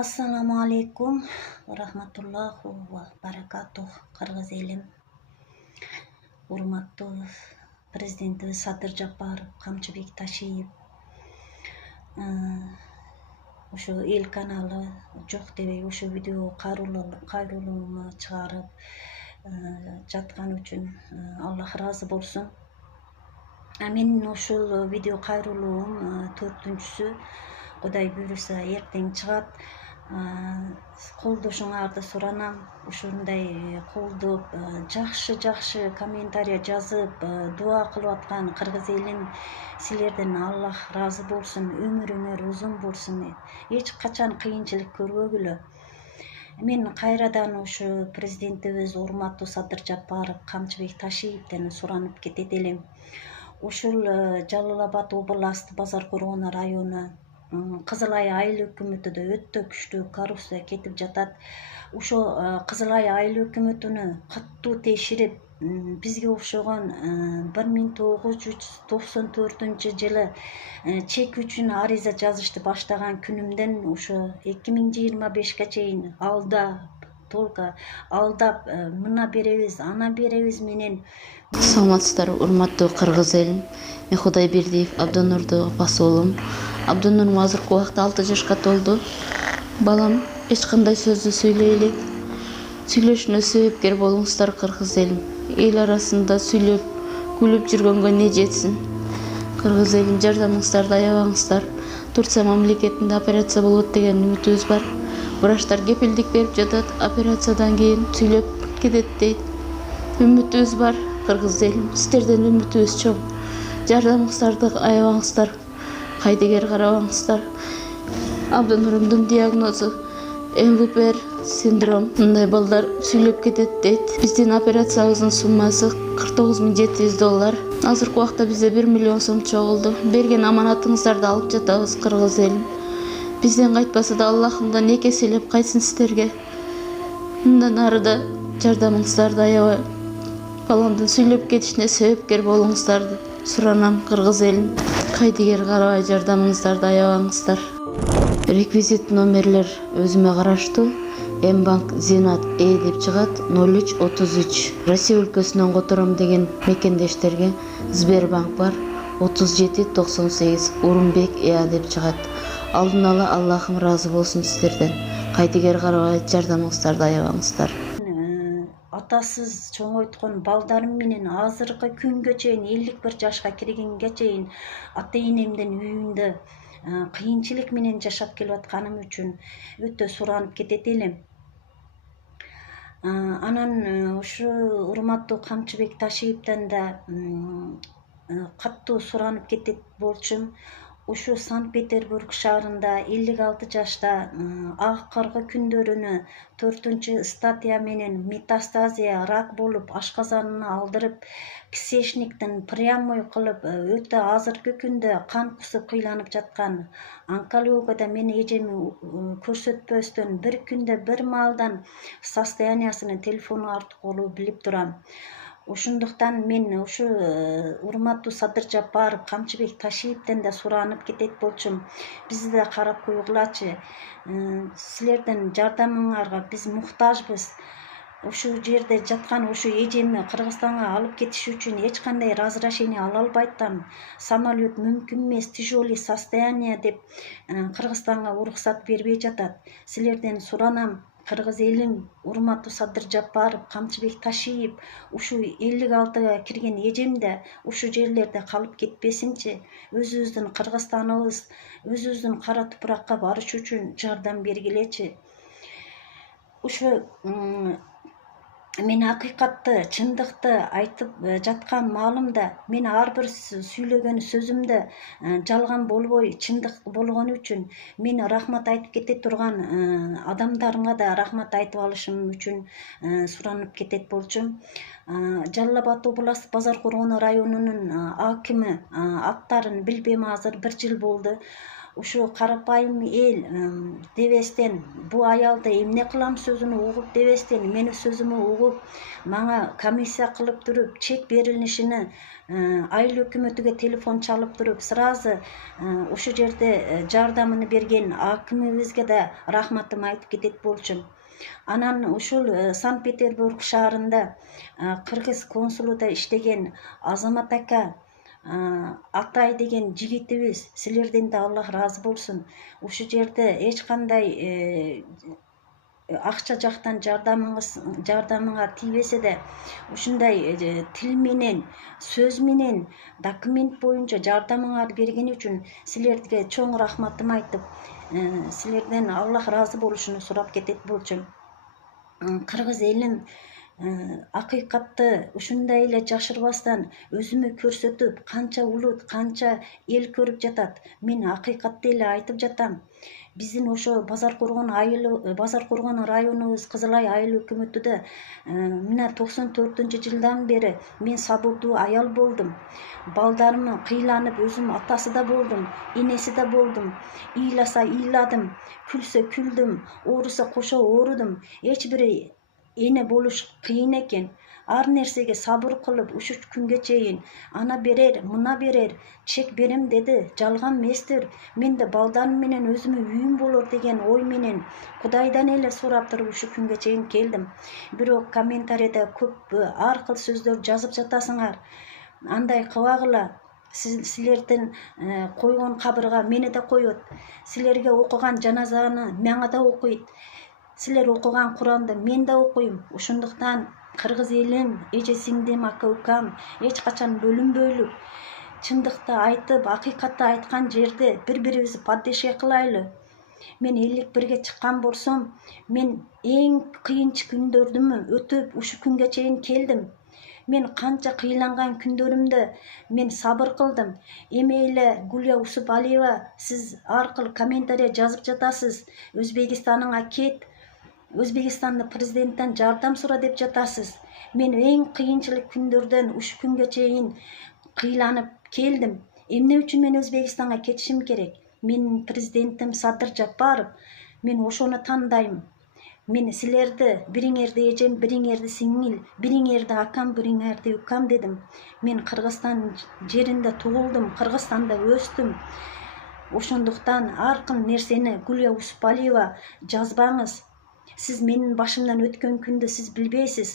Assalamu alaikum wa rahmatullohi wa barakatuh. Qirg'iz elim, urmatli prezidentimiz Sadir Japarov, Qamchibek Tashiyev o'sho el kanali jo'q debey o'sho video qayruluğumu chiqarib жаткан үчүн Alloh rozi bo'lsin. Mening ошол video qayruluğum 4-сү Кудай буйруса эртең чыгат. Колдошуңарды суранам. Ушундай колдоп, жакшы комментарий жазып, дуа кылып аткан кыргыз элим, силерден Аллах разы болсун, өмүрүңөр узун болсун. Эч качан кыйынчылык көрбөгүлө. Мен кайрадан ушу президентибиз урматтуу Садыр Жапаров, Камчыбек Ташиевден суранып кетет элем. Ушул Жалал Абад областы Базар Кургону району Кызыл Ай айыл өкмөтүдө өтө күчтүү коррупция кетип жатат. Ошо Кызыл Ай айыл өкмөтүнө каттуу текшерип, бизге окшогон 1994 жылы чек үчүн ариза жазышты баштаган күнүмдөн ошо 2025ге чейин алдап мына беребиз, ана беребиз менен. Саламатсыздар, урматтуу кыргыз элим. Мен Кудайбердиев Абдонурдуу апасы болом. Абдонурум азыркы убакта 6 жашка толду. Балам эч кандай сөздү сүйлөй элек. Сүйлөшүнө себепкер болуңуздар кыргыз элим. Эл арасында сүйлөп, күлүп жүргөнгө не жетсин. Кыргыз элим, жардамыңыздарды аябаңыздар. Турция мамлекетинде операция болот деген үмүтүбүз бар. Врачтар кепилдик берип жатат, операциядан кийин сүйлөп кетет дейт. Үмүтүбүз бар кыргыз элим, сиздерден үмүтүбүз чоң. Жардамыңыздарды аябаңыздар, кайдыгер карабаңыздар. Абдонурумдун диагнозу МВПР синдром. Мындай балдар сүйлөп кетет дейт. Биздин операциябыздын суммасы $49,700. Азыркы убакта бизде 1 миллион сом чогулду. Берген аманатыңыздарды алып жатабыз кыргыз элим. Бизден кайтпаса да Аллахымдан эки эселеп кайтсын сиздерге. Мындан ары да жардамыңыздарды аябай баламдын сүйлөп кетишине себепкер болуңуздарды суранам кыргыз элим. Кайдыгер карабай жардамыңыздарды аябаңыздар. Реквизит номерлер өзүмө караштуу. Мбанк Зинат деп чыгат 0333. Россия өлкөсүнөн котором деген мекендештерге Сбербанк бар 3798 Урумбек деп чыгат. Алдын ала Аллахым разы болсун сиздерден. Кайдыгер карабай жардамыңыздарды аябаңыздар. Атасыз чоңойткон балдарым менен азыркы күнгө чейин 51 жашка киргенге чейин ата-энемдин үйүндө кыйынчылык менен жашап келип атканым үчүн өтө суранып кетет элем. Анан ушу урматтуу Камчыбек Ташиевден да каттуу суранып кетет болчумун. Ушу Санкт-Петербург шаарында 56 жашта акыркы күндөрүнө 4-стадия менен метастазия рак болуп ашказанына алдырып, кишечниктен прямой кылып өтө азыркы күндө кан кусуп кыйланып жаткан онкологияда мен эжеми көрсөтпөстөн бир күндө бир маалдан состояниясын телефон аркылуу билип турам. Ошондуктан мен ушу урматтуу Садыр Жапаров, Камчыбек Ташиевден да суранып кетет болчумун. Бизди да карап койгулачы. Силердин жардамыңарга биз муктажбыз. Ушу жерде жаткан ушу эжемди Кыргызстанга алып кетиш үчүн эч кандай разрешение ала албайттам. Самолет мүмкүн эмес, тяжелый состояние деп Кыргызстанга уруксат бербей жатат. Силерден суранам кыргыз элим, урматтуу Садыр Жапаров, Камчыбек Ташиев, ушу 56га кирген эжемде ушу жерлерде калып кетпесинчи. Өзүбүздүн Кыргызстаныбыз, өзүбүздүн кара тупуракка барыш үчүн жардам бергилечи. Ушу мен акыйкатты, чындыкты айтып жаткан маалымда мен ар бир сүйлөгөн сөзүмдө жалган болбой, чындык болгону үчүн мен рахмат айтып кете турган адамдарымга да рахмат айтып алышым үчүн суранып кетет болчумун. Жалал Абад областы Базар Кургону районунун акими аттарын билбейм азыр, 1 жыл болду. ушу карапайым эл дебестен, бу аялды эмне кылам сөзүн угуп дебестен, менин сөзүмө угуп, мага комиссия кылып туруп, чек берилишини айыл өкмөтүгө телефон чалып туруп, сразу ушул жерде жардамын берген акимибизге да рахматымды айтып кетет болчумун. Анан ушул Санкт-Петербург шаарында кыргыз консулуда иштеген Азамат ака, Атай деген жигитибиз, силерден да Аллах ыраазы болсун. Ушул жерде эч кандай акча жактан жардамыңа тийбесе да, ушундай тил менен, сөз менен, документ боюнча жардамыңарды берген үчүн силерге чоң рахматымды айтып, силерден Аллах ыраазы болушуну сурап кетет болчумун. Кыргыз элин акыйкатты ушундай эле жашырбастан өзүмө көрсөтүп, канча улут, канча эл көрүп жатат. Мен акыйкатты эле айтып жатам. Биздин ошо Базар Коргон районубуз Кызылай айыл өкмөтүдө мына 94-жылдан бери мен сабырдуу аял болдум. Балдарымы кыйланып, өзүм атасы да болдум, энеси да болдум. Ыйласа ыйладым, күлсө күлдүм, ооруса кошо оорудум. Эч бир эне болуш кыйын экен. Ар нерсеге сабыр кылып, ушул күнгө чейин ана берер, мына берер, чек берем деди. Жалган эместир. Мен да балдарым менен өзүмө үйүм болор деген ой менен Кудайдан эле сурап туруп ушул күнгө чейин келдим. Бирок комментарийде көп ар кыл сөздөр жазып жатасыңар. Андай кылбагыла. Силердин койгон кабырга мени да коет. Силерге окуган жаназаны мага да окуйт. Силер окуган Куранды мен да окуйм. Ошондуктан кыргыз элим, эже сиңдим, ака укам эч качан бөлүнбөйлү. Чындыкты айтып, акыйкатты айткан жерде бири-бирибизди поддержка кылайлы. Мен 51-ге чыккан болсом, мен эң кыйын күндөрдү өтүп ушул күнгө чейин келдим. Мен канча кыйланган күндөрүмдө мен сабыр кылдым. Эми эле Гулия Усупалиева, сиз аркылуу комментарий жазып жатасыз. Өзбекстаныңа кет, Өзбекстанды президенттен жардам сура деп жатасыз. Мен эң кыйынчылык күндөрдөн ушул күнгө чейин кыйланып келдим. Эмне үчүн мен Өзбекстанга кетишим керек? Менин президентим Садыр Жапаров. Мен ошону тандайм. Мен силерди, бириңерди эжем, бириңерди сиңил, бириңерди акам, бириңерди укам дедим. Мен Кыргызстан жеринде туулдум, Кыргызстанда өстүм. Ошондуктан ар кыл нерсени Гулия Усупалиева жазбаңыз. Сиз менин башымдан өткөн күндү сиз билбейсиз.